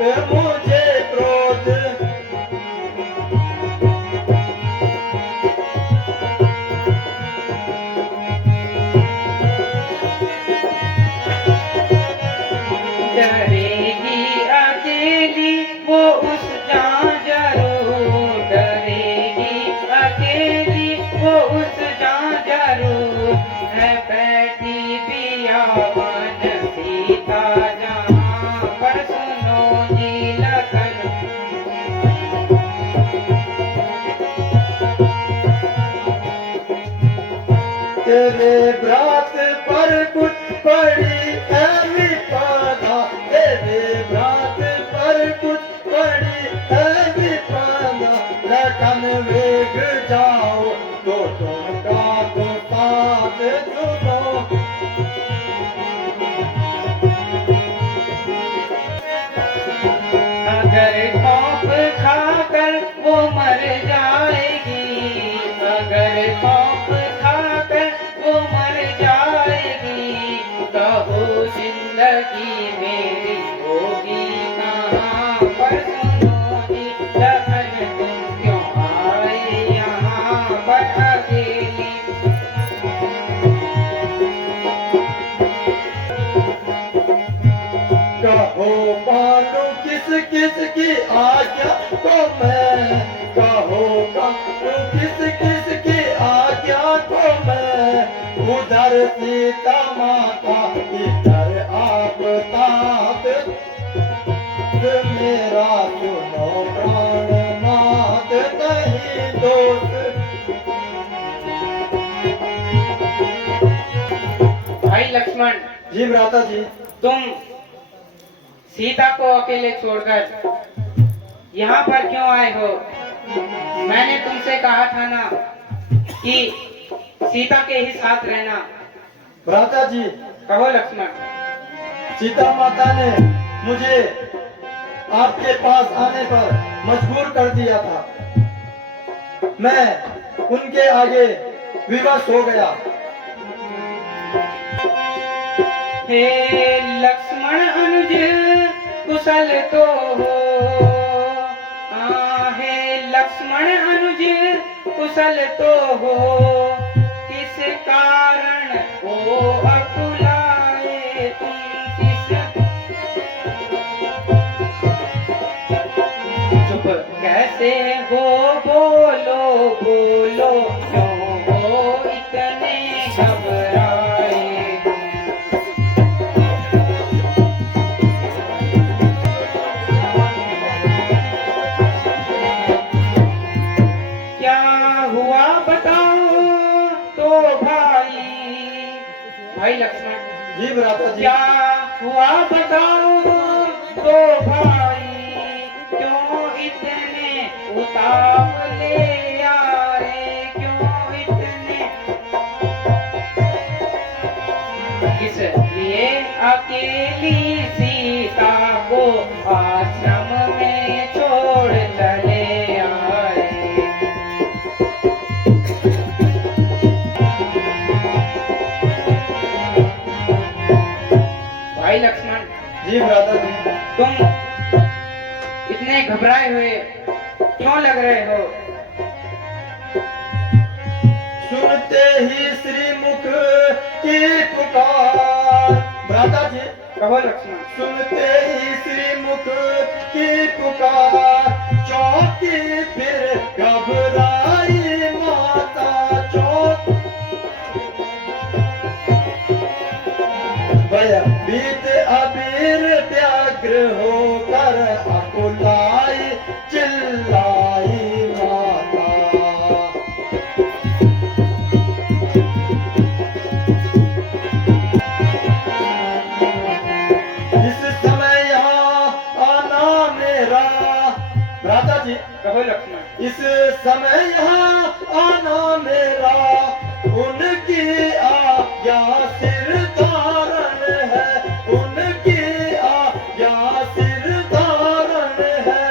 मुझे क्रोध। डरेगी अकेली वो उस झांझरों, डरेगी अकेली वो उस झांझरों, है बैठी बियावन सीता जहाँ पर, सुनो जी लखन। तेरे व्रत पर कुछ पड़ी है विपदा, तेरे व्रत पर कुछ पड़ी है विपदा। लखन वेग जाओ तो तुमका तो साथ सुनो। अगर खौफ खाकर वो मर जाएगी, अगर खौफ खाकर वो मर जाएगी, कहो जिंदगी मेरी होगी कहाँ पर, सुनो जी लखन तुम क्यों आए यहाँ पर अकेली। कहो मानो किस किस की आज्ञा को मैं, कहो मानो किस किस की आज्ञा को मैं। उधर सीता माता इधर आप तात, मेरा सुनो प्राणनाथ नहीं दोस्त। भाई लक्ष्मण जी भ्राता जी। तुम सीता को अकेले छोड़कर यहाँ पर क्यों आए हो? मैंने तुमसे कहा था ना कि सीता के ही साथ रहना। भ्राता जी। कहो लक्ष्मण। सीता माता ने मुझे आपके पास आने पर मजबूर कर दिया था, मैं उनके आगे विवश हो गया। हे लक्ष्मण अनुज कुशल तो हो, हे लक्ष्मण अनुज कुशल तो हो, किस कारण ओ अकुलाए तुम, किस चुप कैसे हो, बोलो बोलो क्यों हो इतने घबराए। क्या हुआ बताओ तो भाई, भाई लक्ष्मण। जी भ्राता जी। क्या हुआ बताओ तो भाई, क्यों इतने उतावले आए, क्यों इतने, इसलिए अकेली सीता को आश्रम में छोड़ चले आए। भाई लक्ष्मण। जी भ्राता जी। तुम इतने घबराए हुए क्यों लग रहे हो? सुनते ही श्रीमुख की पुकार। भ्राता जी। कहो लक्ष्मण। सुनते ही श्रीमुख की पुकार, चौकी फिर घबराई माता चौक। भयभीत अबीर व्याग्र होकर अकुलाई चिल्लाई माता। इस समय यहाँ आना मेरा। भ्राता जी। कहो लक्ष्मण। इस समय यहाँ आना मेरा, उनकी आज्ञा सिर धारण है, उनकी आज्ञा सिर धारण है।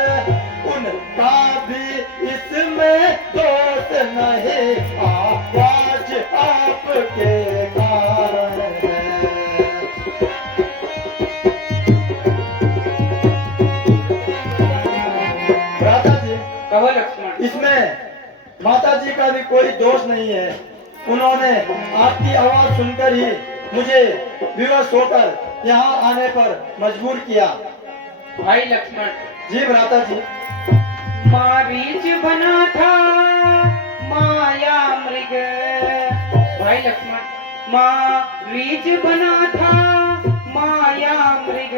उनका भी इसमें दोष नहीं, आवाज आपके कारण है। जी का भी कोई दोष नहीं है। उन्होंने आपकी आवाज सुनकर ही मुझे विवश होकर यहाँ आने पर मजबूर किया। भाई लक्ष्मण, जी भ्राता जी। मारीच बना था माया मृग। भाई लक्ष्मण, मारीच बना था माया मृग,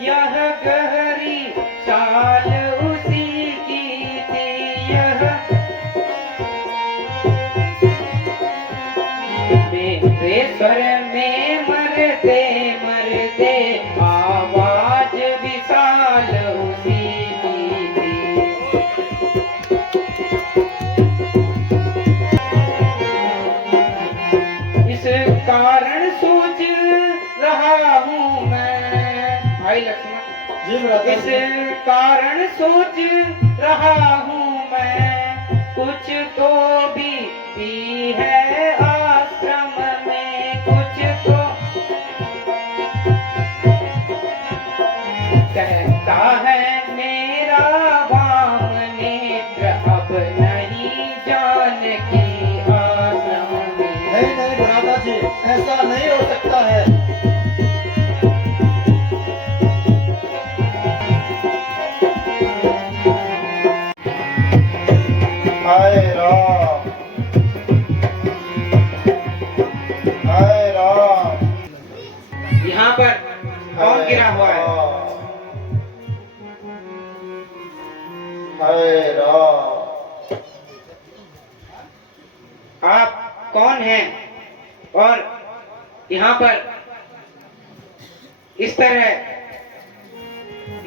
यह गहरी चाल उसी की थी। यह मेरे स्वर में मरते मरते आवाज विशाल उसी की थी। इस कारण सोच रहा हूँ मैं। भाई लक्ष्मण, जी भ्राता इस जी। कारण सोच रहा हूँ मैं, कुछ तो भी है आश्रम में, कुछ तो कहता है मेरा वाम नेत्र, अब नहीं जानकी आश्रम में। नहीं नहीं भ्राता जी, ऐसा नहीं हो सकता है। हाय राम, हाय राम, यहाँ पर कौन गिरा हुआ है? हाय राम। आप कौन हैं और यहाँ पर इस तरह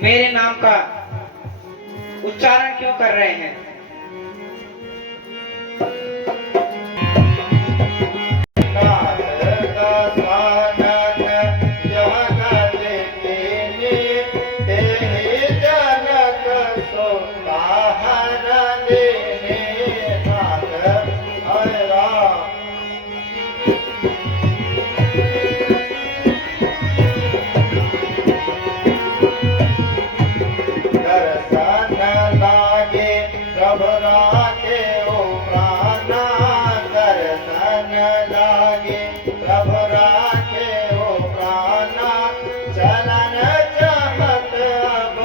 मेरे नाम का उच्चारण क्यों कर रहे हैं? नाथ दसानन यह गलिनी, तेहि जनक सुताहर लेने। नाथ हाय राम। दर्शन लागे प्रभु राखे ओ प्राणा, दर्शन लागे प्रभु राखे ओ प्राणा, चलन चाहत अब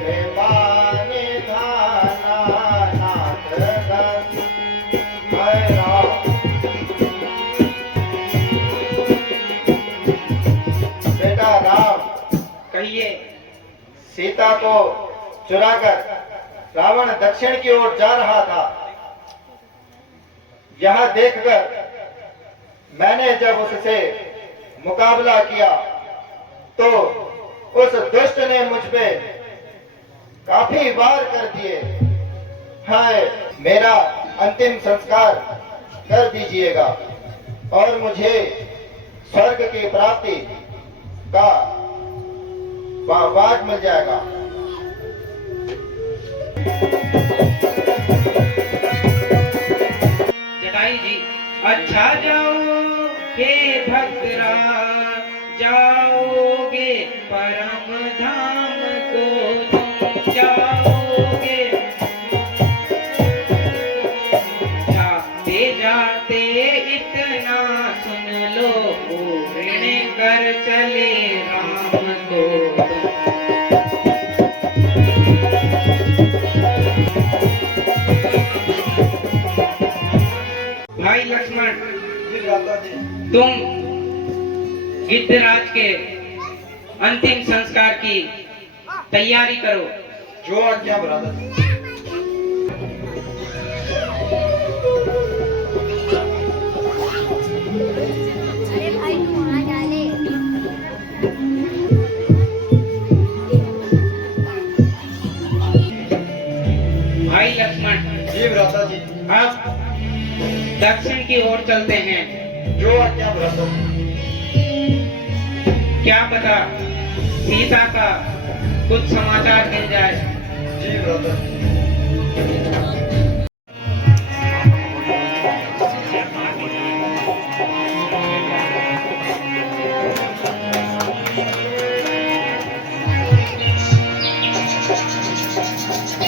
कृपा निधाना। नाथ दस हाय राम। बेटा राम, कहिए। सीता को चुराकर रावण दक्षिण की ओर जा रहा था। यह देखकर मैंने जब उससे मुकाबला किया तो उस दुष्ट ने मुझ पे काफी वार कर दिए। हाय, मेरा अंतिम संस्कार कर दीजिएगा और मुझे स्वर्ग की प्राप्ति का वाद मिल जाएगा। जटायु जी, अच्छा जाओ हे भद्रा, जाओगे परम धाम को तुम जाओगे। जाते जाते इतना सुन लो, ऋण कर चले राम को तुम। भाई लक्ष्मण, जी भ्राता जी। तुम गिद्धराज के अंतिम संस्कार की तैयारी करो। जो आज्ञा भ्राता जी। अरे भाई तू वहाँ जा ले। भाई लक्ष्मण, जी भ्राता जी। अब दक्षिण की ओर चलते हैं। जो आज्ञा भ्राता जी। क्या पता सीता का कुछ समाचार मिल जाए। जी भ्राता जी।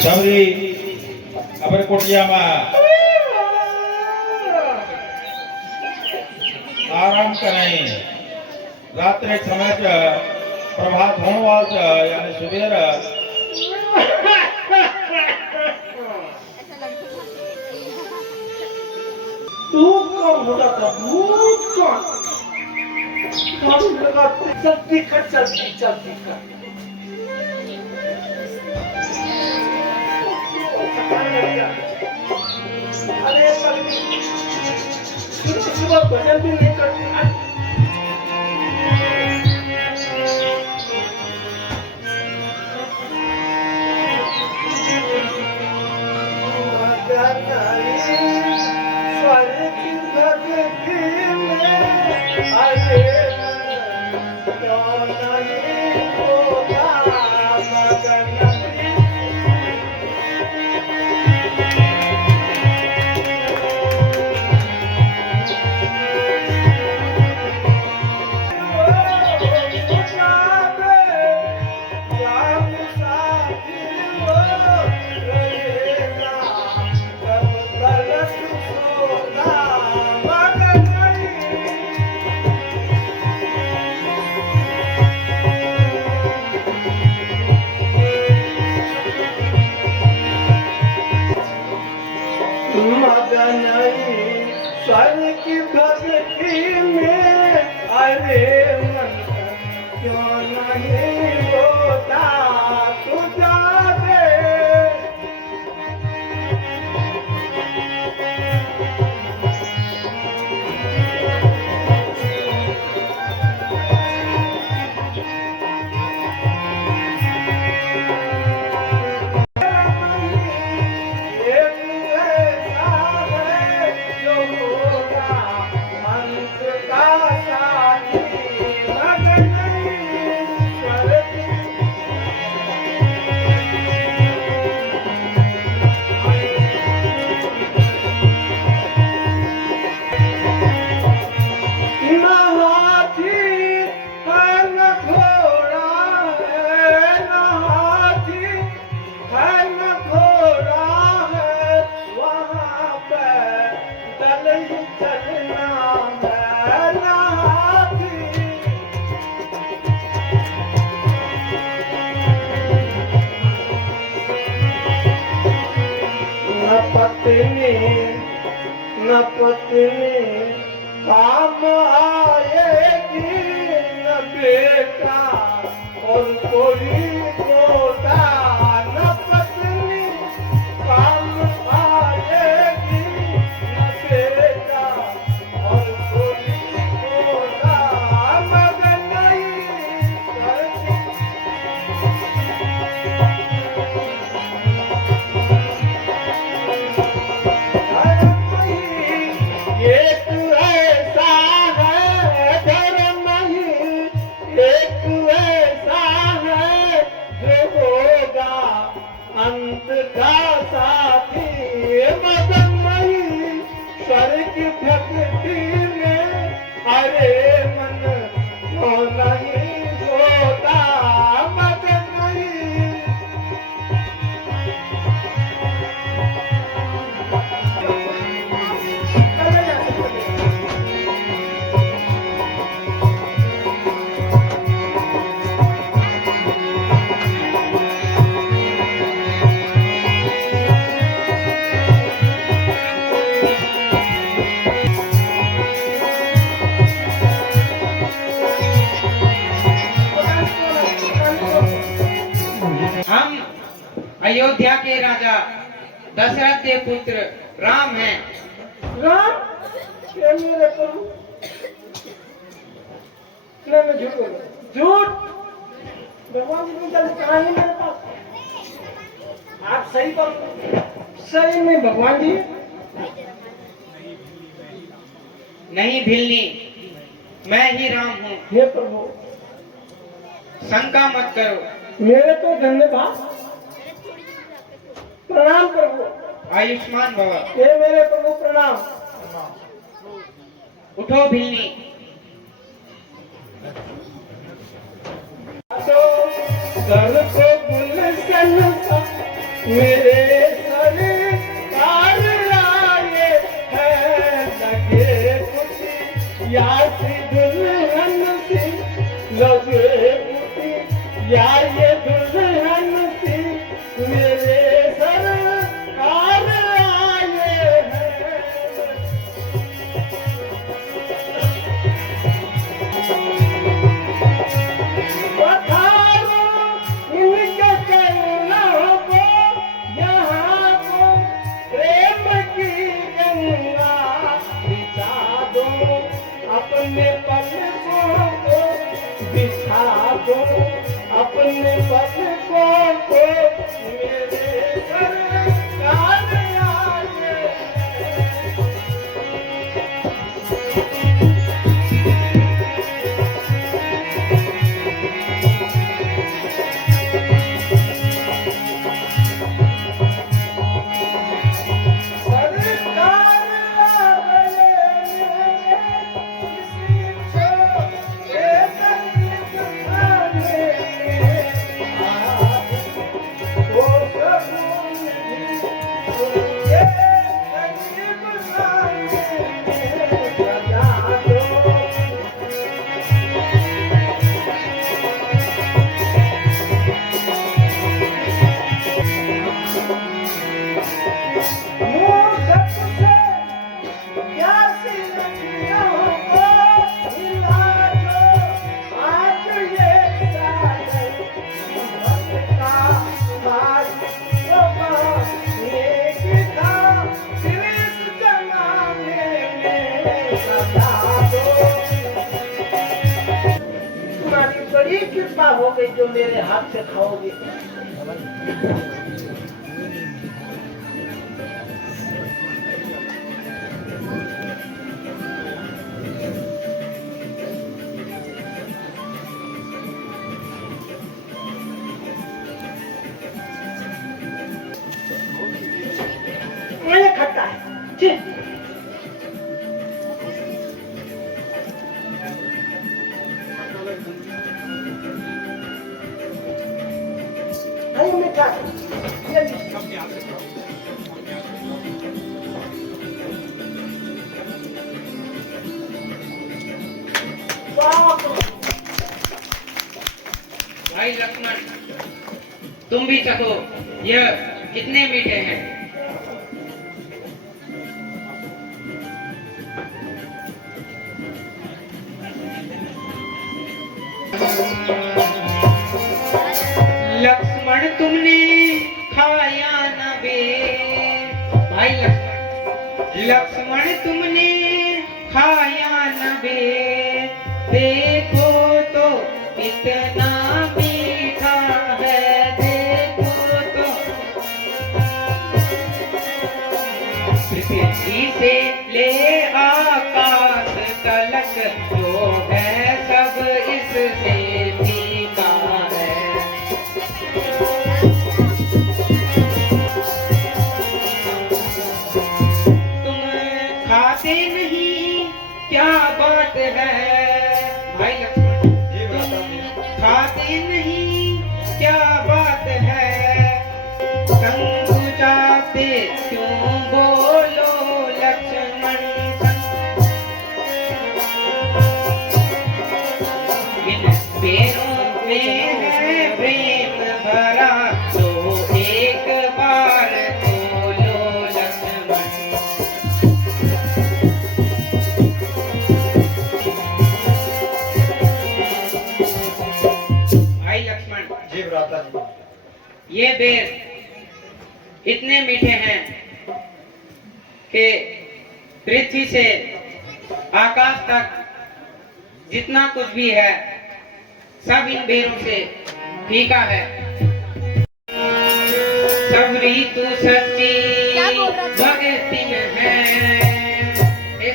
સૌરી અમરકોટિયામાં करें रात्रि समय प्रभात होने वाला यानी सुबेर धूप कौन हो जाता धूप कौन झाड़ू लगाते चलती कर अरे सुबह भजन भी नहीं करती स्वर की भक्ति में अरे मन क्यों नहीं होता तू जाने न पत्नी काम आएगी न बेटा और कोई पोता न पत्नी काम आएगी न बेटा और कोई पोता मगर नहीं करती एक ऐसा है धर्म नहीं एक ऐसा है जो होगा अंत का साथी मदन नहीं स्वर्ग भक्ति में अरे मन क्यों नहीं होता मदन नहीं हम अयोध्या के राजा दशरथ के पुत्र राम हैं। राम ये मेरे प्रभु नहीं मैं झूठ बोल रहा हूं। झूठ भगवान जी की गलती कहाँ है मेरे पास आप सही बोल सही में भगवान जी नहीं भिलनी, मैं ही राम हूँ। हे प्रभु शंका मत करो। मेरे तो धन्यवाद प्रणाम प्रभु आयुष्मान भव। हे मेरे प्रभु प्रणाम उठो भिलनी। तो घर को गुलशन का मेरे सरकार आए हैं लगे खुशी यार सी दुल्हन सी लगे बूटी, यार ये दुल्हन सी मेरे सरकार आए हैं। पधारो इनके चरणों को, यहाँ को प्रेम की गंगा बिछा दो, अपने पलकों को बिछा दो, अपने पलकों को मेरे सरकार आए। सरकार तुम्हारी बड़ी कृपा हो गई जो मेरे हाथ से खाओगे। ये खट्टा है जी। नहीं मीठा ये भाई लक्ष्मण, तुम भी चखो, यह कितने मीठे हैं। लक्ष्मण तुमने खाया न बे, भाई लक्ष्मण तुमने खाया न बे, देखो तो कितना मीठा है, देखो तो पृथ्वी से ले आकाश तलक जो है सब इससे फीका है। तुम खाते नहीं क्या बात है, भाई लक्ष्मण तुम खाते नहीं क्या बात है, शंखु जाते क्यों बोलो लक्ष्मण। इन पैरों में है प्रेम भरा, तो एक बार बोलो लक्ष्मण। भाई लक्ष्मण, जी भ्राता जी, ये बेर इतने मीठे हैं कि पृथ्वी से आकाश तक जितना कुछ भी है सब इन बेरों से फीका है। सब ऋतु सच्ची भगतिन है, हे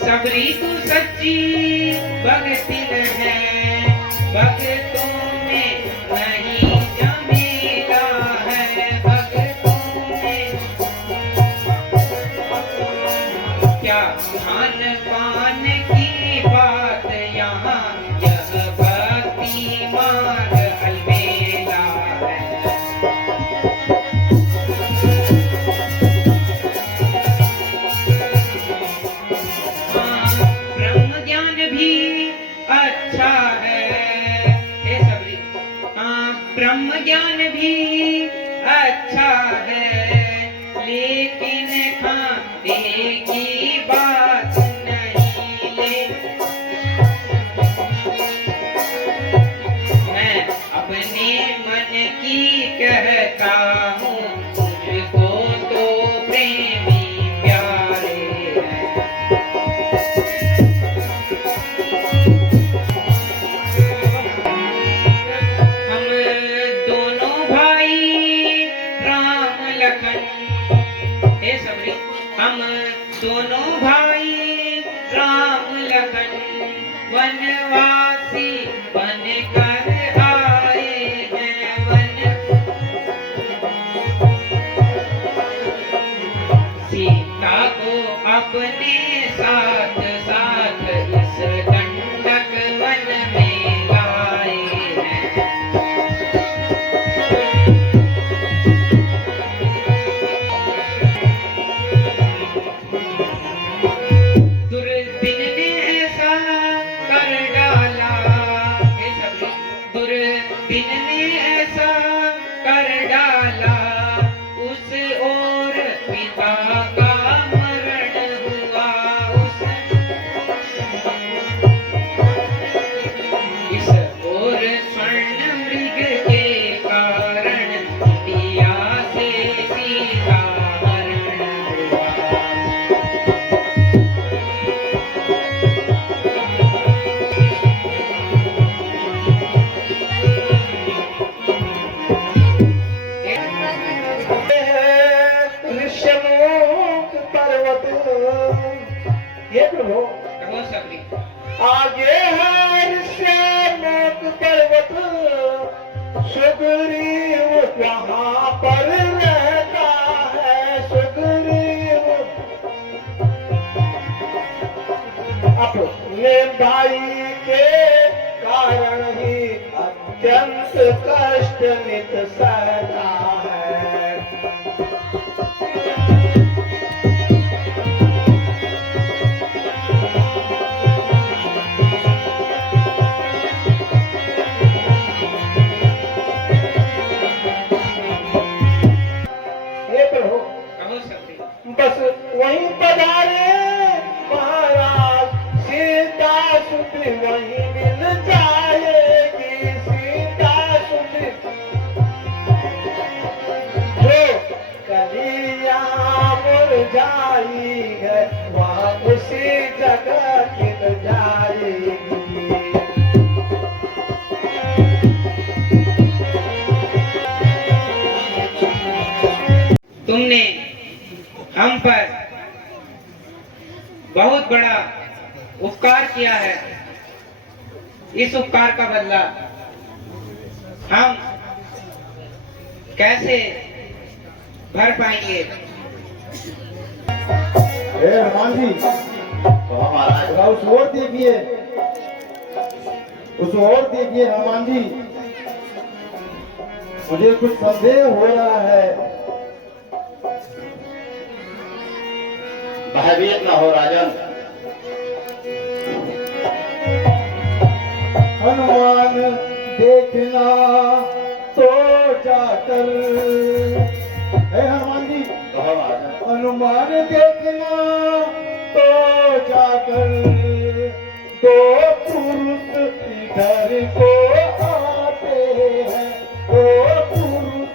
सब ऋतु सच्ची भगतिन है, भगतों में नहीं जमेला है, भगतों में क्या खान पान की बात यहाँ, यह भक्ति मार्ग अलबेला है। हाँ, दिल की बात नहीं ले, मैं अपने मन की कहता हूँ, मुझको तो प्रेमी प्यारे हैं। हम दोनों भाई राम लखन, हे सबरी, हम दोनों भाई राम लखन वनवासी बन कर आए हैं। सीता को अपने साथ साथ इस दंडक वन में लाए हैं। दुर्दिन ने ऐसा कर डाला, हे सभी, दुर्दिन ने ऐसा कर डाला, उस ओर पिता का मरण हुआ, इस ओर स्वर्ण मृग के कारण दिया से सीता हरण हुआ। ऋष्यलोक पर्वत, ये प्रभु कहो सबरी, आगे है ऋष्यलोक पर्वत, सुग्रीव वहाँ पर रहता है, सुग्रीव अपने भाई के कारण ही अत्यंत कष्ट नित सहता है। ये प्रभु कहो सबरी, बस वहीं पधारे महाराज, सीता सुधि वहीं मिल जाएगी, सीता सुधि जो कलियां मुरझाई है वहाँ उसी जगह खिल जाएगी। तुमने हम पर बहुत बड़ा उपकार किया है, इस उपकार का बदला हम कैसे भर पाएंगे? हे हनुमान जी, महाराज जरा उस ओर देखिए, उस ओर देखिए हनुमान जी, मुझे कुछ संदेह हो रहा है। भयभीत न हो राजन, हनुमान देखना तो जाकर, हे हनुमान जी, कहो राजन। हनुमान देखना तो जाकर, दो पुरुष इधर को आते हैं, दो पुरुष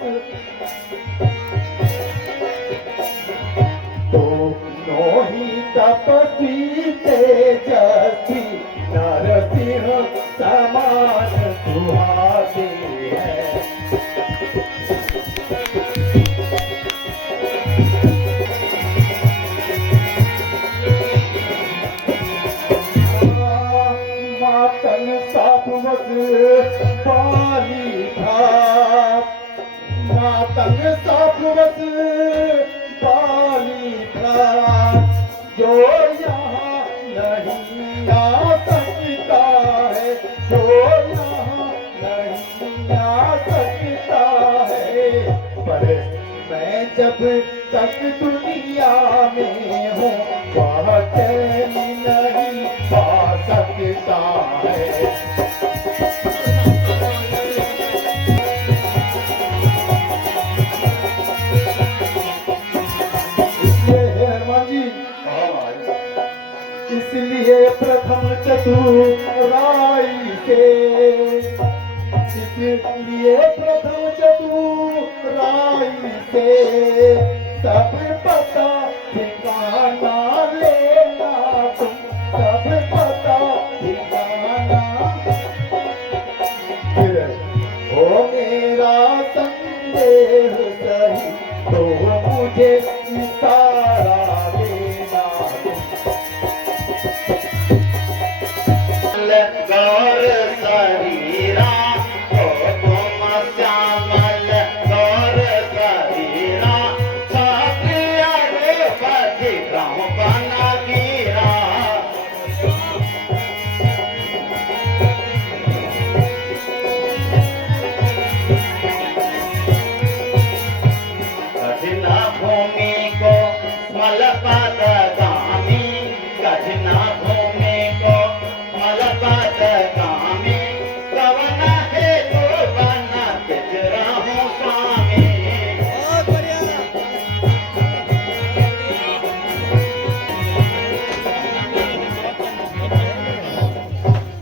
दोनों ही तपस्वी तेजस्वी, नरसिंह समान सुहाते हैं। मातन साधुवत पाली था, मातन साधुवत पाली था, जो यहाँ नहीं आ सकता है, जो यहाँ नहीं आ सकता है, पर मैं जब तक दुनिया में हूँ वह चैन नहीं पा सकता है। इसलिए हे हनुमान जी, इसलिए प्रथम चतुराई से, इसलिए प्रथम चतुराई से सब पता ठिकाना लेना तुम, सब पता ठिकाना। फिर हो मेरा संदेह सही तो मुझे इशारा देना तुम। गौर शरीरा हो तुम श्यामल गौर शरीरा, छात्रिया रे पति गाँव बना गिरा। कठिन भूमि को मलपत गामी, कठिन भूमि को मलपत गामी, कवन हेतु बना तिज रहूं स्वामी।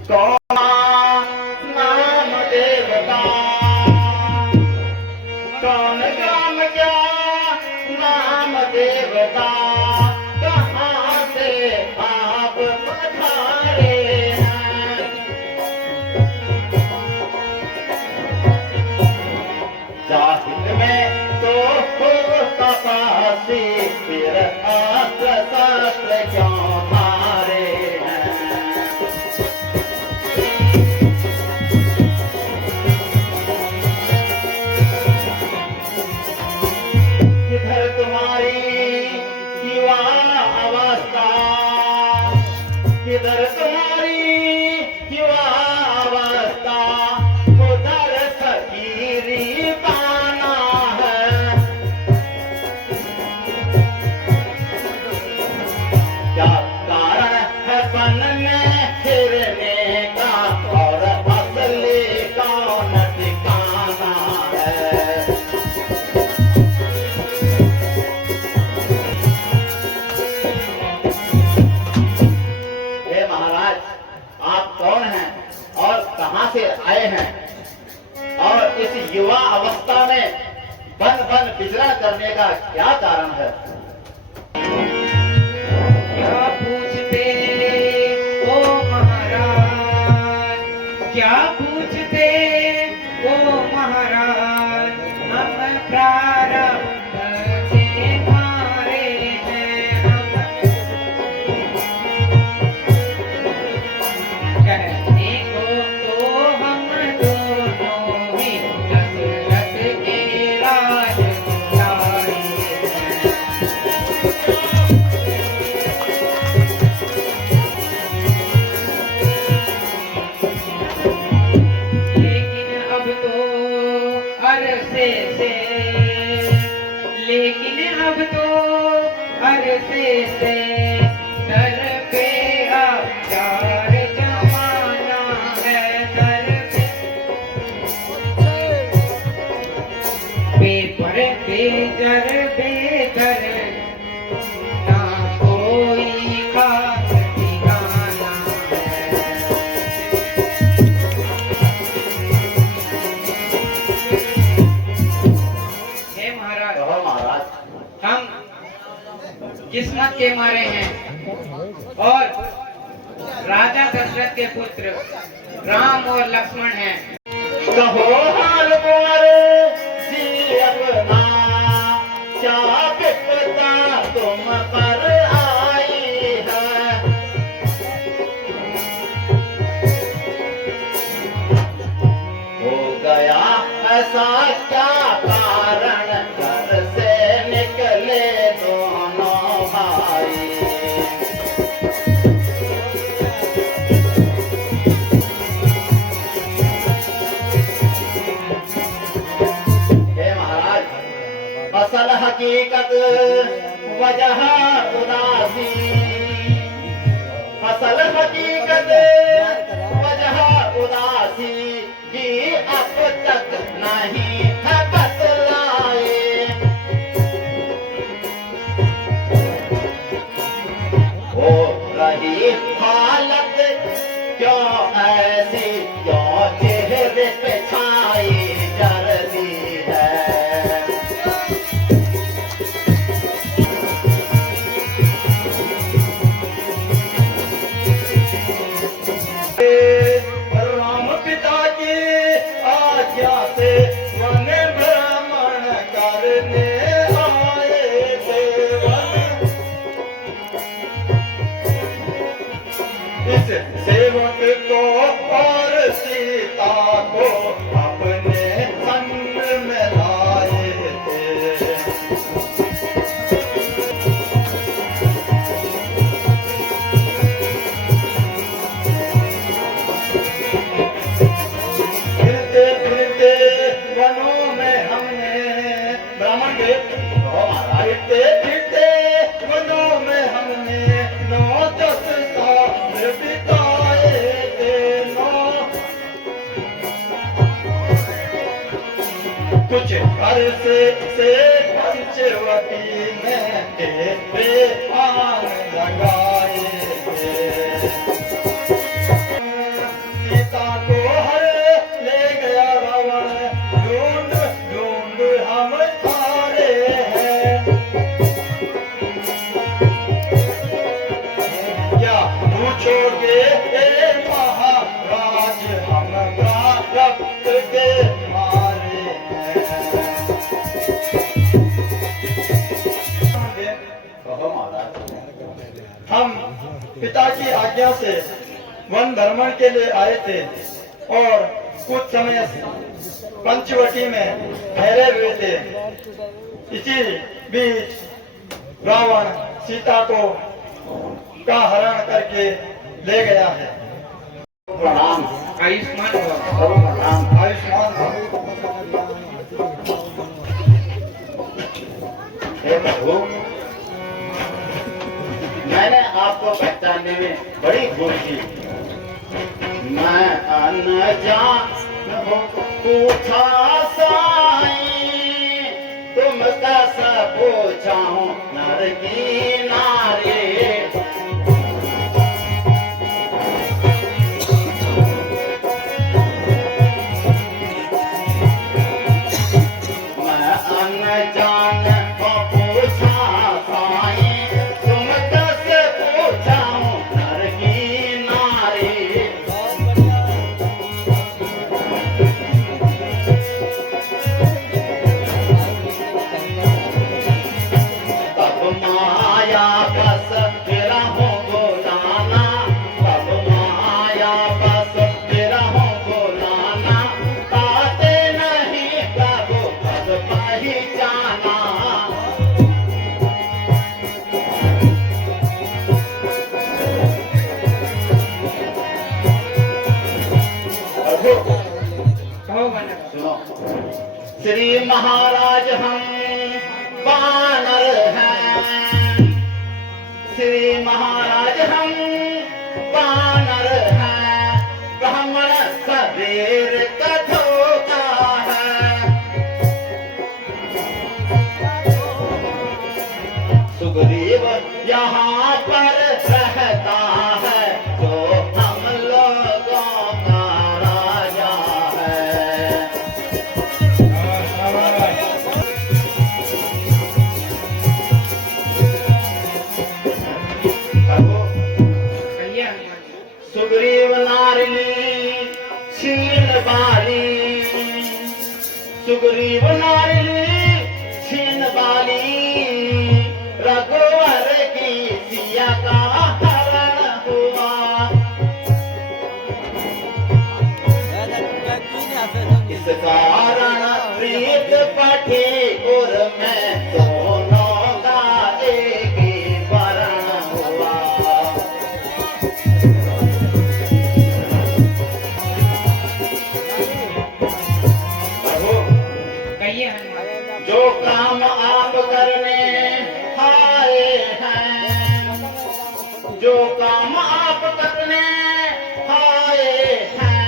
कौन नाम देवता, कौन गाम क्या नाम देवता, कहाँ से आप पधारे हैं। जाहिर में तो हो तपासी, फिर अस्त्र शस्त्र क्यों धारे हैं। किधर तुम्हारी युवा अवस्था, किधर तुम्हारी युवा अवस्था, उधर फकीरी पाना है। क्या कारण है पन में फिरने का, और असली कौन ठिकाना है। हे महाराज, आप कौन हैं और कहां से आए हैं, और इस युवा अवस्था में बन बन विचरण करने का क्या कारण है। क्या पूछते ओ महाराज, क्या पूछते ओ महाराज, हम प्रारब्ध से मारे हैं। हम कहने को तो हम दोनों ही दशरथ के राजकुमारी हैं। लेकिन अब तो अरसे से, लेकिन अब तो अरसे से दर पे अवतार जमाना है। दर पे पेपर बेजर बेदर, ना कोई खास ठिकाना है। हे महाराज, कहो महाराज। हम किस्मत के मारे हैं और राजा दशरथ के पुत्र राम और लक्ष्मण हैं। कहो हाल मोरे जी अपना, क्या विपदा तुम पर आई है। हो गया ऐसा क्या कारण, घर से निकले दोनों भाई। हे महाराज, असल हकीकत इस सेवक को और सीता को अपने संग में लाए थे। फिरते फिरते वनों में हमने ब्राह्मण के फिरते फिरते वनों में हमने 9-10 साल बिताए थे। कुछ घर से पंचवटी में ढेरे आन लगाए थे। सीता को हर ले गया रावण, ढूंढ ढूंढ हम तारे हैं। क्या पूछोगे ए महाराज, हम रक्त के मारे हैं। कहो महाराज। हम पिता की आज्ञा से वन भ्रमण के लिए आए थे और कुछ समय पंचवटी में ठहरे हुए थे। इसी बीच रावण सीता को का हरण करके ले गया है। प्रणाम। आयुष्मान भव। प्रभु प्रणाम। आयुष्मान भव। हे प्रभु, मैंने आपको पहचानने में बड़ी भूल की। मैं अनजान हूँ, पूछा साईं, तुम कैसा पूछा हूँ नर की नारी। मैं अनजान को पूछा साईं, तुम कैसे पूछा हूँ नर की नारी। तब माया बस तेरा हो बोलाना, तब माया बस तेरा हो बोलाना, आते नहीं प्रभु पद पहचाना। प्रभु कहो बना। सुनो, श्री महाराज हम बानर हैं, श्री महाराज हम बानर हैं, ब्राह्मण शरीर का धोखा है। सुग्रीव यहाँ पर रहता है, जो हम लोगों का राजा है। प्रभु, कहिए हनुमान जी। सुग्रीव नारिणी छीन बाली, सुग्रीव नारिणी छीन बाली, रघुवर की सिया का हरण हुआ। इस कारण प्रीत पठी और मैं दोनों का एक ही वरण हुआ। प्रभु, कहिए हनुमान जी। जो काम आप करने आए हैं, जो काम आप करने आए हैं,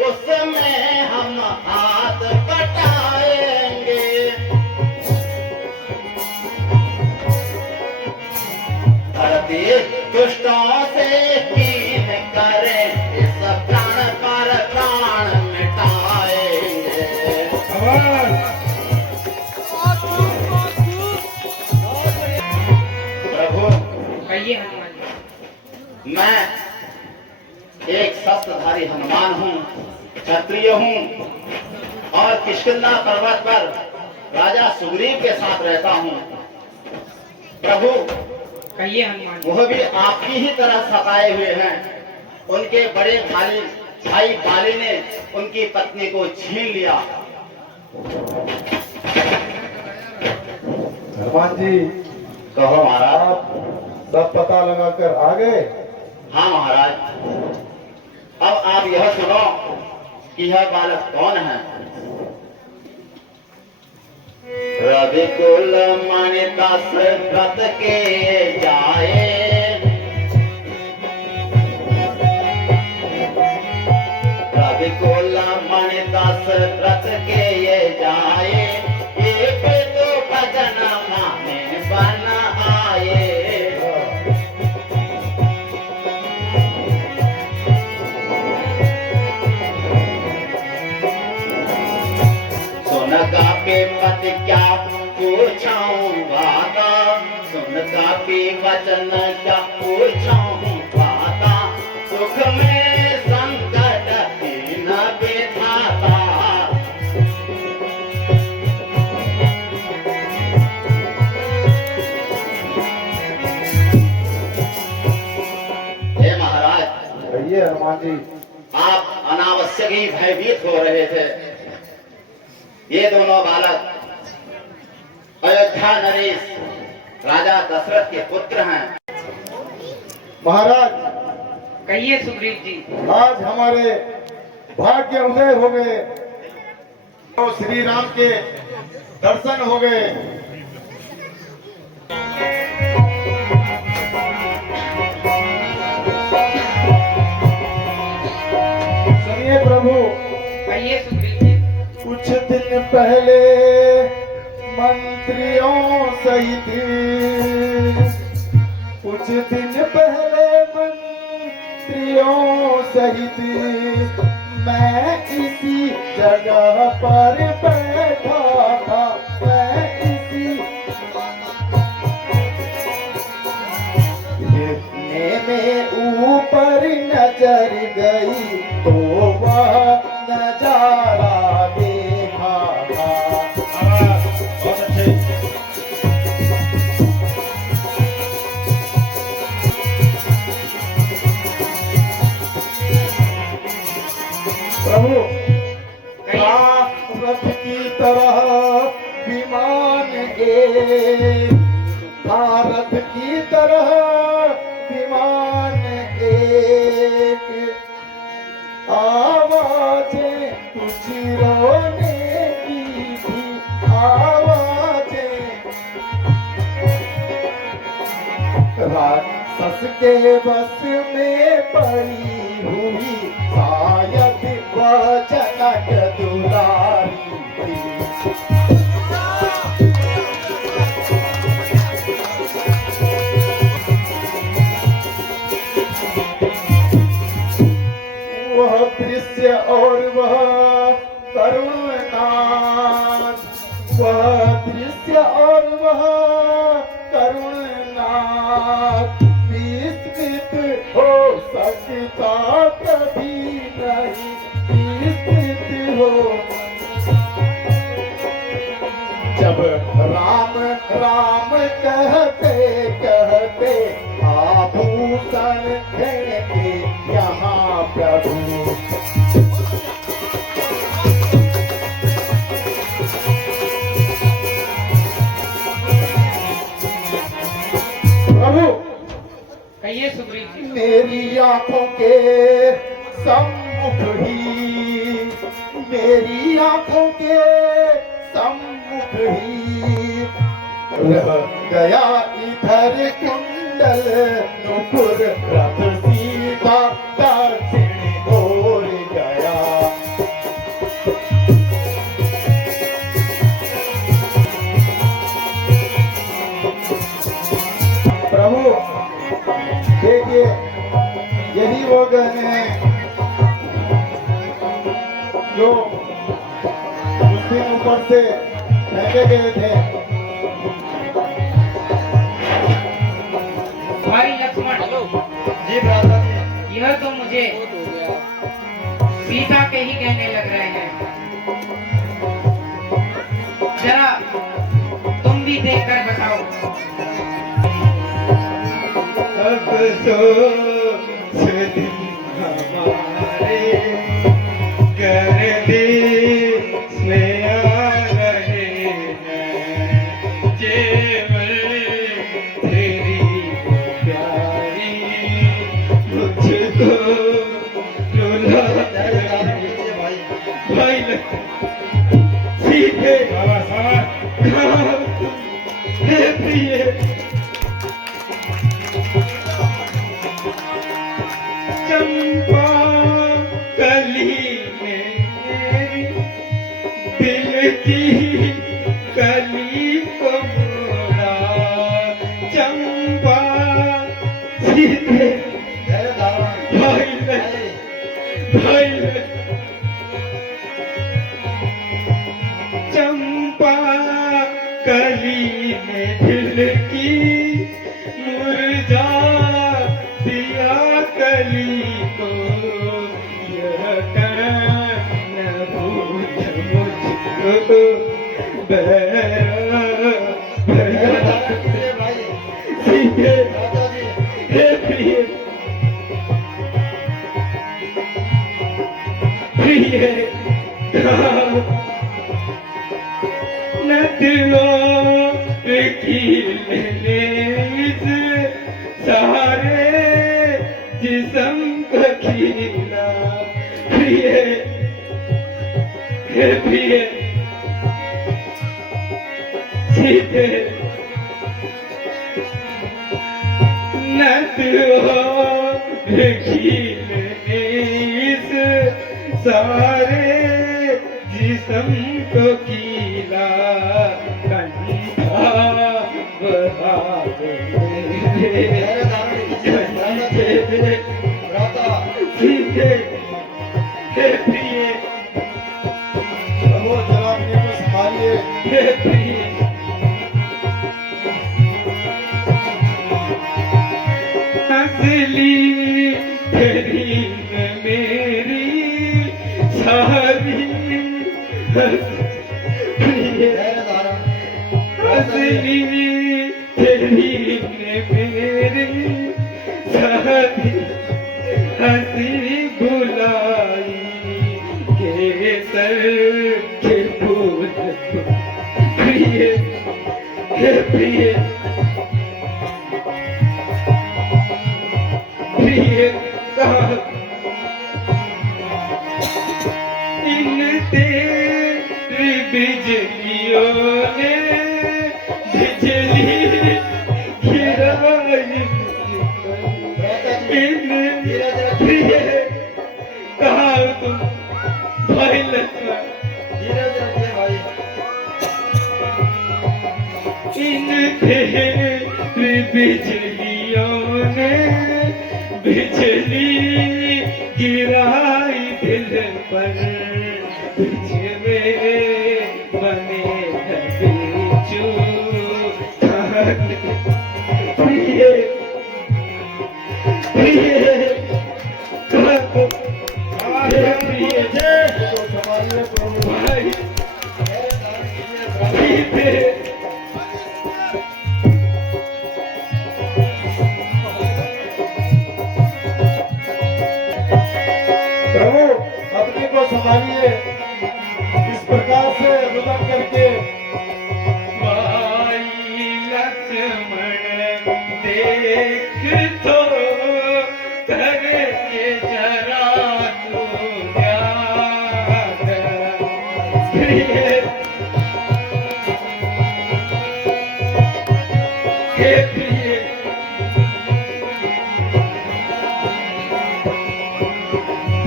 उसमें हम हाथ बटाएंगे। धरती दुष्टों से हीन करें, इस प्राण पर प्राण मिटाएंगे। प्रभु, कहिए हनुमान जी। मैं एक शस्त्रधारी हनुमान हूँ, क्षत्रिय हूँ और किष्किंधा पर्वत पर राजा सुग्रीव के साथ रहता हूँ। प्रभु, कहिए हनुमान जी। वह भी आपकी ही तरह सताए हुए हैं। उनके बड़े भाई बाली ने उनकी पत्नी को छीन लिया। हनुमान जी, कहो महाराज। आप सब पता लगा कर आ गए? हाँ महाराज, अब आप यह सुनो कि यह बालक कौन है। रविकुल मान्यता से व्रत के जाए, रविकुल मान्यता से व्रत के ये जाए, एक तो भजन माने बन आए। सुन का मत क्या पूछाऊं वादा, सुन का वचन क्या पूछाऊं वादा, सुख में संकट दीन विधाता। हे महाराज, कहिए हनुमान जी। आप अनावश्यक ही भयभीत हो रहे थे। ये दोनों बालक अयोध्या नरेश राजा दशरथ के पुत्र हैं। महाराज, कहिए सुग्रीव जी। आज हमारे भाग्य उदय हो गए, तो श्री राम के दर्शन हो गए। सुनिए प्रभु, कहिए सुग्रीव जी। कुछ दिन पहले मंत्रियों सहित, कुछ दिन पहले मंत्रियों सहित मैं इसी जगह पर बैठा था। मैं इसी में ऊपर नजर गई तो वह नजारा देखा था। बहुत अच्छे। प्रभु, रथ की तरह विमान एक, भारत की तरह विमान एक, आवाजें कुछ रोने की थी, आवाजें राक्षस के बस में पड़ी हुई, शायद वह जनक दुलारी थी। वह दृश्य और वह करुण नाद, वह दृश्य और वह करुण नाद विस्मृत हो सकता कभी नहीं, विस्मृत हो। जब राम राम कहते कहते आभूषण फेंके यहाँ प्रभु। प्रभु, कहिए सुग्रीव जी। मेरी आंखों के सम्मुख ही, मेरी आंखों के सम्मुख ही रह गया इधर कुंडल नुपुर, रथ सीधा दक्षिण ओर गया। प्रभु देखिए, यही वो गहने हैं जो उस दिन ऊपर से फेंके गए थे। भाई लक्ष्मण, जी भ्राता जी। यह तो मुझे सीता के ही कहने लग रहे हैं। जरा तुम भी देखकर बताओ। अब तो धैर्य धारण भाई चंपा कली ने दिल की मुरझा दिया कली को यह न भूल मुझको धैर्य धारण कीजिए भाई सीधे राजा जी हे प्रिय प्रिय नदियों की इस सारे जिस्म को खीला प्रिय हे प्रिय सीधे नदियों की इस सारे जिस्म को कीला कंधा बहा धैर्य धारण कीजिए राजा सीधे हे प्रिय प्रभु जलाग्नि को संभालिए। हे प्रिय असली तेरी में मेरी सारी प्रिय धैर्य धारण असली तेरी में मेरी सारी हंसी बुलाई के सर के फूल प्रिय हे प्रिय प्रिय इन तेरी बिजलियों ने बिजली गिराई इन प्रिय कहा तुम भाई लक्ष्मण धीरज रखिए भाई इन तेरी बिजलियों ने बिजली गिराई दिल पर तुझ में बने बिचू प्रिय प्रिय प्रिय को संभालिए प्रभु। भाई धैर्य धारण कीजिए सीधे प्रभु अपने को संभालिए। इस प्रकार से रुदन करके भाई लक्ष्मण देख तो करके जरा तू याद प्रिय हे प्रिय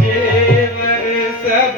जेवर सब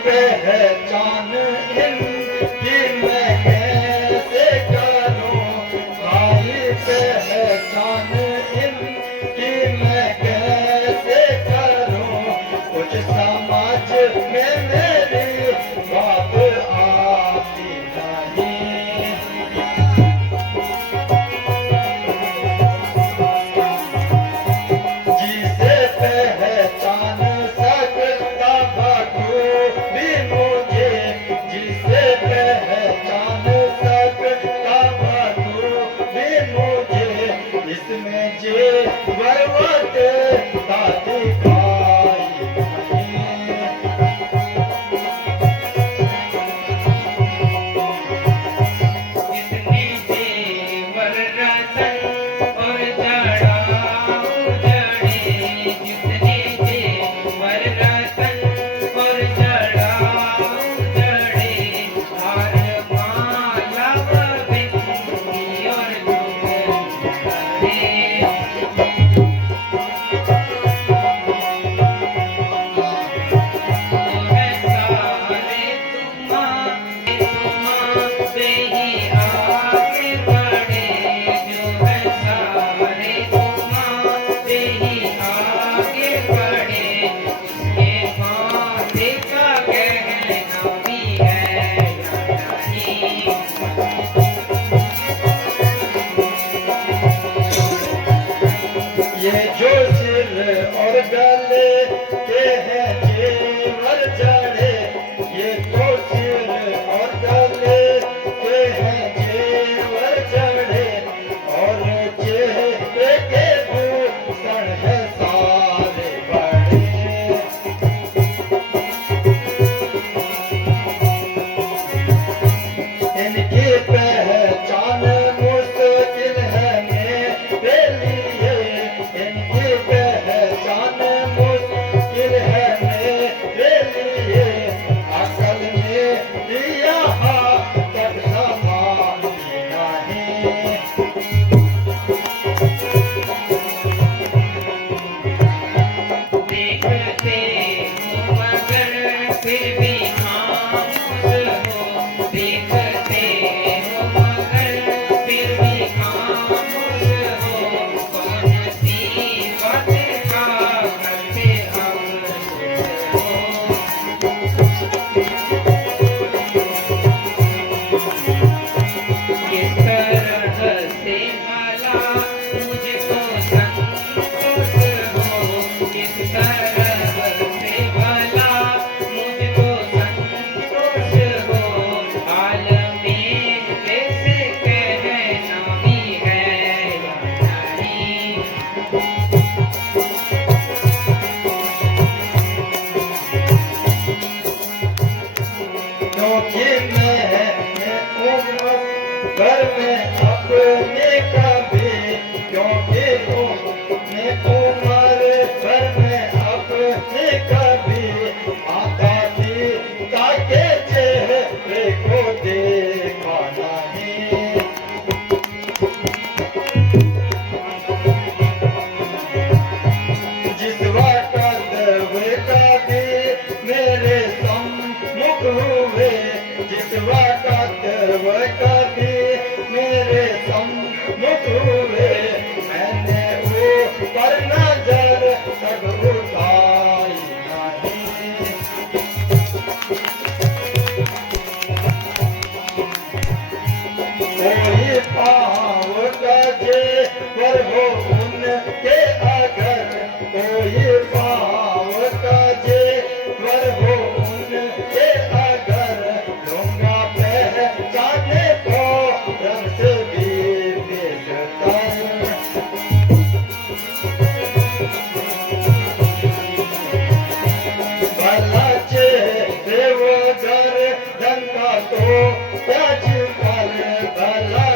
पहचान इनकी मैं कैसे करूं, भाई पहचान इनकी मैं कैसे करूं, कुछ समाज में मेरी बात आती नहीं। जिसे पहचान सकता बखूबी मुझे, जिसे पहचान सकता बखूबी मुझे, इसमें जे बरवत दादी खाई नहीं। जितने जेवर रतन और जड़ा उजड़े, जितने जेवर रतन और जड़ा उजड़े, हार माला बिंदी और झुमरे। ये जो सिर और गले के हैं जेवर जड़े, ये तो सिर और गले के हैं जेवर जड़े, और चेहरे के भूषण है सारे बड़े। इनकी पहचान मुश्किल है मेरे लिए, इनकी पहचान मुश्किल है मेरे लिए, असल में दिया तक समाती नहीं। देखते हो मगर फिर भी खामोश हो, देखते हो मगर फिर भी खामोश हो, कौन सी बातें का करते हम हो। किस तरह से भला मुझको संतोष हो, किस तरह से भला मुझको संतोष हो, हाल में वैसे कहना भी है या नहीं। क्योंकि मैं उम्र भर में अपने कभी, क्योंकि मैं उम्र भर में अपने कभी माता पिता के चेहरे को देखा नहीं। जिस वक्त वे कभी मेरे सम्मुख हुए, जिस वक्त वे कभी मेरे सम्मुख हुए, मैंने वो पर नजर तक उठाई नहीं। कोई पाँव गजे पर हो उनके अगर, कोई पाँव गजे पर हो उनके अगर, लूंगा पहचाने को रंग से भी बेहतर। भला चेहरे वो गर्दन का तो त्याज कर, भला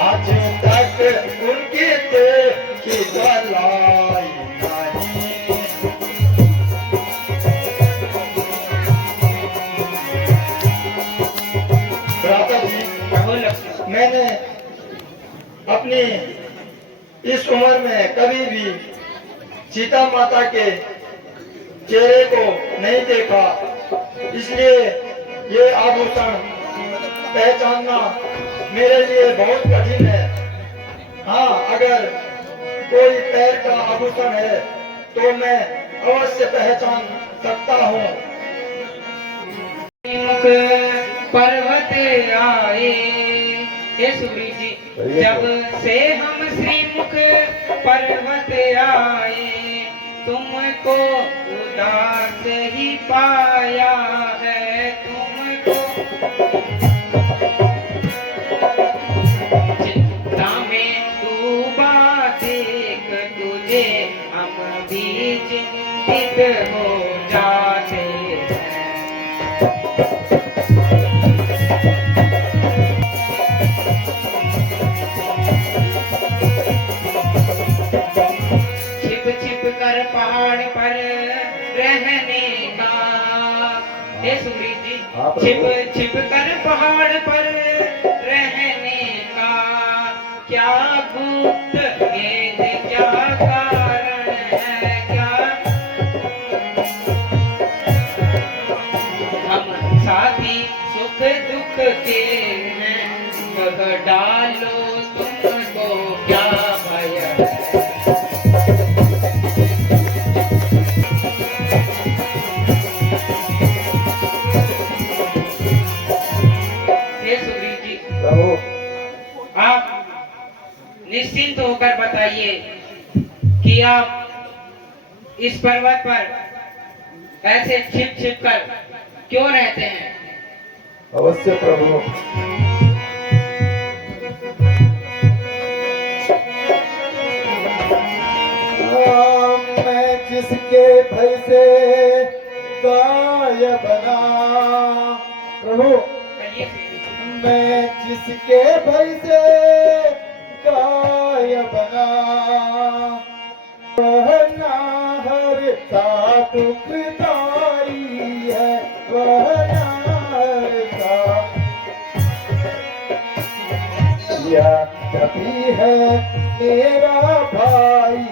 आज तक उनकी देखी भलाई नहीं। भ्राता जी, मैंने अपनी इस उम्र में कभी भी सीता माता के चेहरे को नहीं देखा, इसलिए ये आभूषण पहचानना मेरे लिए बहुत कठिन है। हाँ, अगर कोई पैर का आभूषण है तो मैं अवश्य पहचान सकता हूँ। मुख पर्वत आए, हे सूरी जी, जब से हम श्रीमुख पर्वत आए, तुमको उदास ही पाया है, तुमको चिंता में डूबा देख तुझे हम भी चिंतित हो जाते हैं। छिप छिप कर पहाड़ पर रहने का, हे सूरी जी, छिप छिप कर पहाड़ पर रहने का क्या गुप्त भेद, क्या कारण है, क्या हम साथी सुख दुख के हैं, कह डालो तुमको क्या भय है। हे सूरी जी, प्रभु आप निश्चिंत होकर बताइए कि आप इस पर्वत पर ऐसे छिप छिप कर क्यों रहते हैं? अवश्य प्रभु। मैं जिसके भय से गाय बना, प्रभु कहिए सूरी जी। मैं जिसके भय से गाय बना, वह ना हरता दुखदाई है, वह ना हरता। यह कभी है मेरा भाई,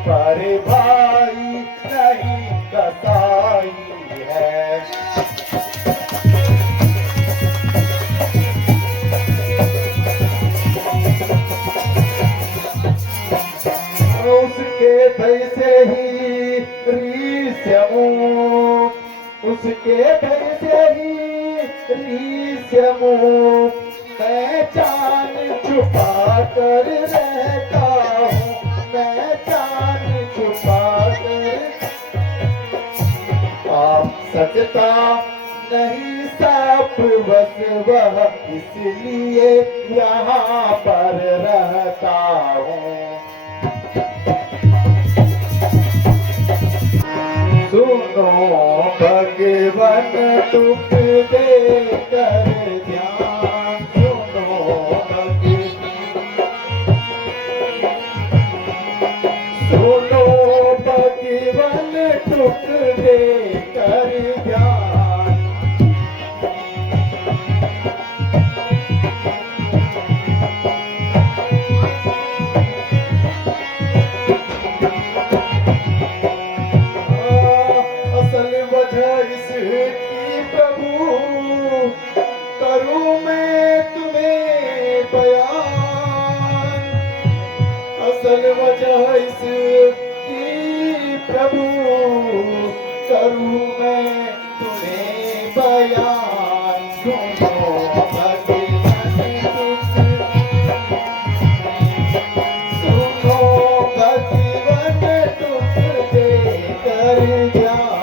पर भाई नहीं कसाई है। उसके भय से ही रीस्यमु, उसके भय से ही रीस्यमु, मैं जान छुपा कर रहता हूँ, मैं जान छुपा कर। आप सजता नहीं साप बस वह, इसलिए यहाँ पर रहता हूँ। सुनो भगवन दुख दे कर ध्यान, सुनो सुनो भगवन दुख दे कर ध्यान। असल वजह इसकी प्रभु करूं मैं तुम्हें बयान, असल वजह इसकी प्रभु करूं मैं तुम्हें बयान। सुनो भगवन दुख, सुनो भगवन दुख दे कर ध्यान।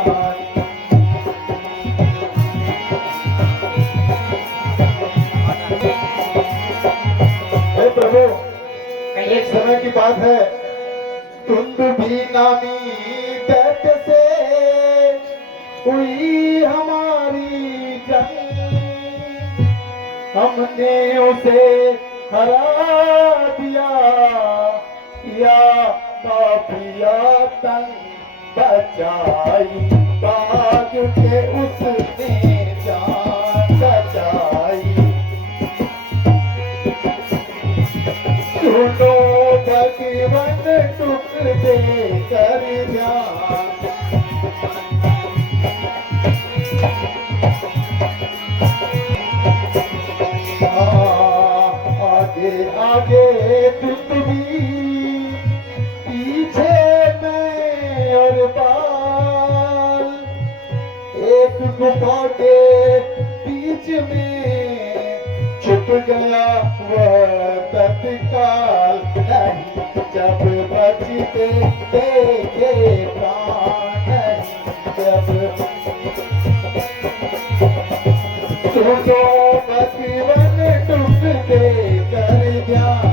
हे प्रभु, कहिए एक समय की बात है, धुंध भी नामी दैत्य से हुई हमारी जंग, हमने उसे हरा दिया, किया काफिया तंग, बचाई बाग के उसने जान बचाई। सुनो भगवन दुख दे कर ध्यान। आगे आगे तुम भी, पीछे मैं और बाल, एक गुफा के बीच में छुप गया वह तत्काल। नहीं जब बचते देखे प्राण, नहीं जब सुनो बचवन टूट दे कर ध्यान।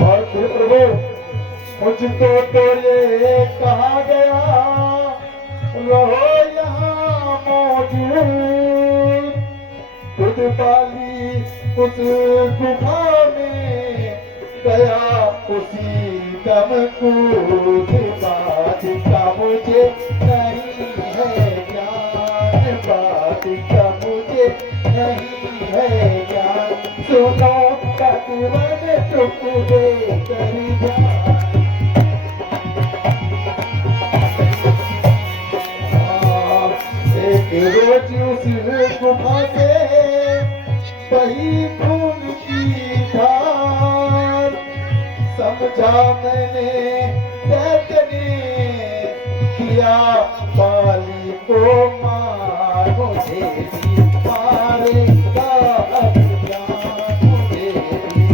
और फिर प्रभु मुझको तो ये कहा गया, रहो यहाँ मौजूद। खुद पाली उस गुफा में गया उसी दम कूद। बात का मुझे नहीं है ज्ञान, बात का मुझे नहीं है ज्ञान। सुनो भगवान चुप दे कर ध्यान। एक रोज उस गुफा से बही खून की धार, समझा मैंने दैत्य ने किया बाली को मार। मुझे भी मारेगा अब जान, मुझे भी।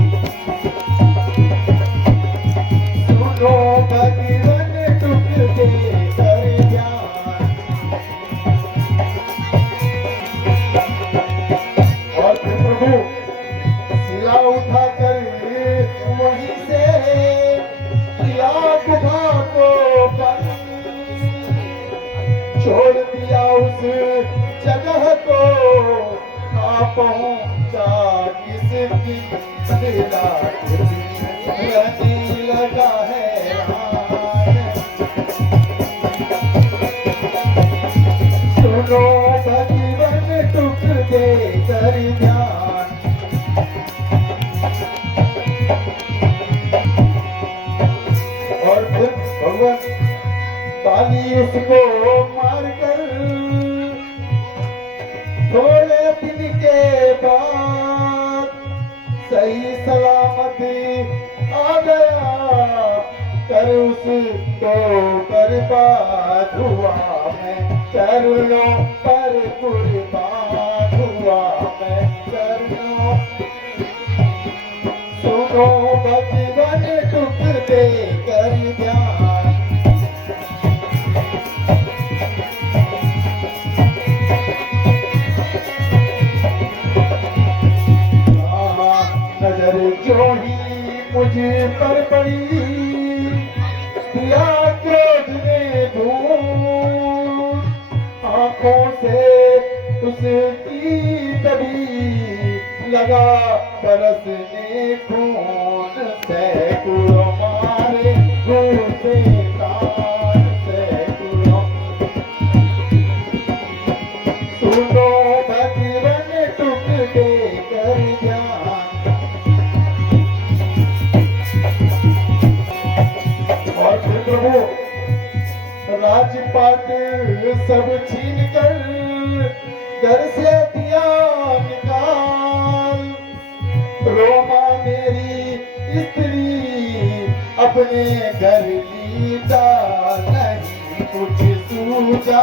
सुनो भगवान टूट दे कर ध्यान। और फिर प्रभु सिला उठाकर वहीं से किया गुफा को बंद, छोड़ दिया उस जगह को। आ पहुंचा किसकी रहने लगा है हार। सुनो भगवान टूट दे कर ध्यान। और फिर भगवान बाली उसको मारकर थोड़े दिन के बाद सही सलामत आ गया। कर उसको बर्बाद हुआ मैं, चरणों पर कुर्बान हुआ मैं, चरणों। सुनो भगवान टूट दे कर ध्यान। नजर जो ही मुझ पर पड़ी, दिया क्रोध ने धूल। आंखों से उसकी तभी लगा बरसने खून। सैकड़ों मारे घूसे तान, सैकड़ों। सुनो भगवान टूट दे कर ध्यान। और फिर प्रभु राजपाट सब छीन कर घर से दिया निकाल। रोमा मेरी स्त्री अपने घर ली डाल। नहीं कुछ सूझा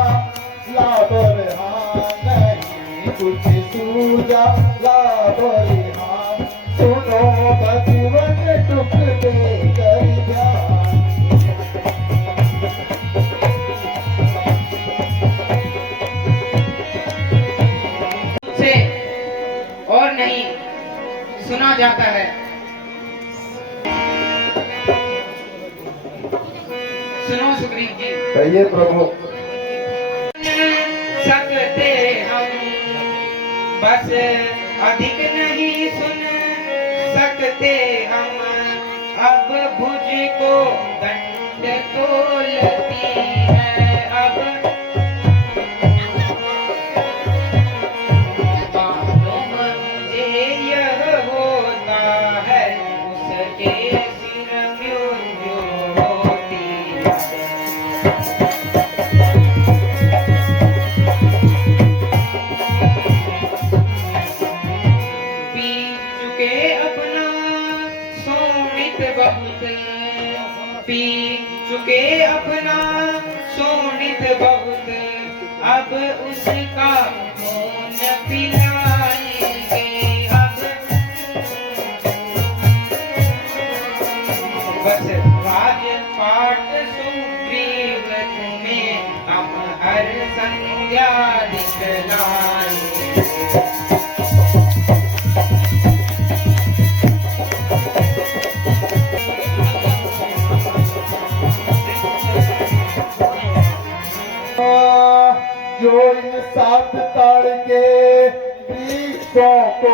लाबरहान, नहीं कुछ सूझा लाबरहान। सुनो भगवान टूट दे कर ध्यान। से और नहीं सुना जाता है। सुनो सुग्रीव जी। कहिए प्रभु। सकते हम बस अधिक नहीं सुन सकते हम। अब भुज को दंड तोलती है, अब पियासत बहुत अब उसका खून पिलाएंगे। अब बस राजपाट सुग्रीव तुम्हें हम हर संध्या दिखलाएंगे। जो इन सात ताड़ के वृक्षों को,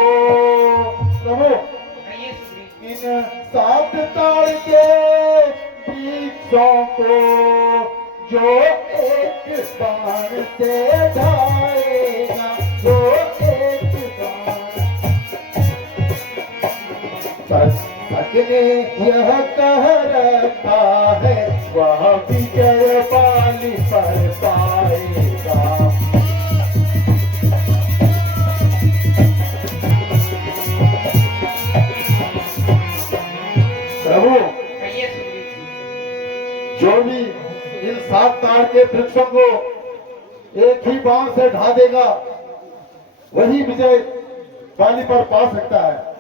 प्रभु कहिए सुग्रीव। इन सात ताड़ के वृक्षों को जो एक बाण से ढाएगा, जो एक बाण सच ने यह कह रखा है, वह विजय पाली पर पाएगा। प्रभु कहिए सुग्रीव। जो भी इन सात ताड़ के वृक्षों को एक ही बाण से ढा देगा, वही विजय पाली पर पा सकता है।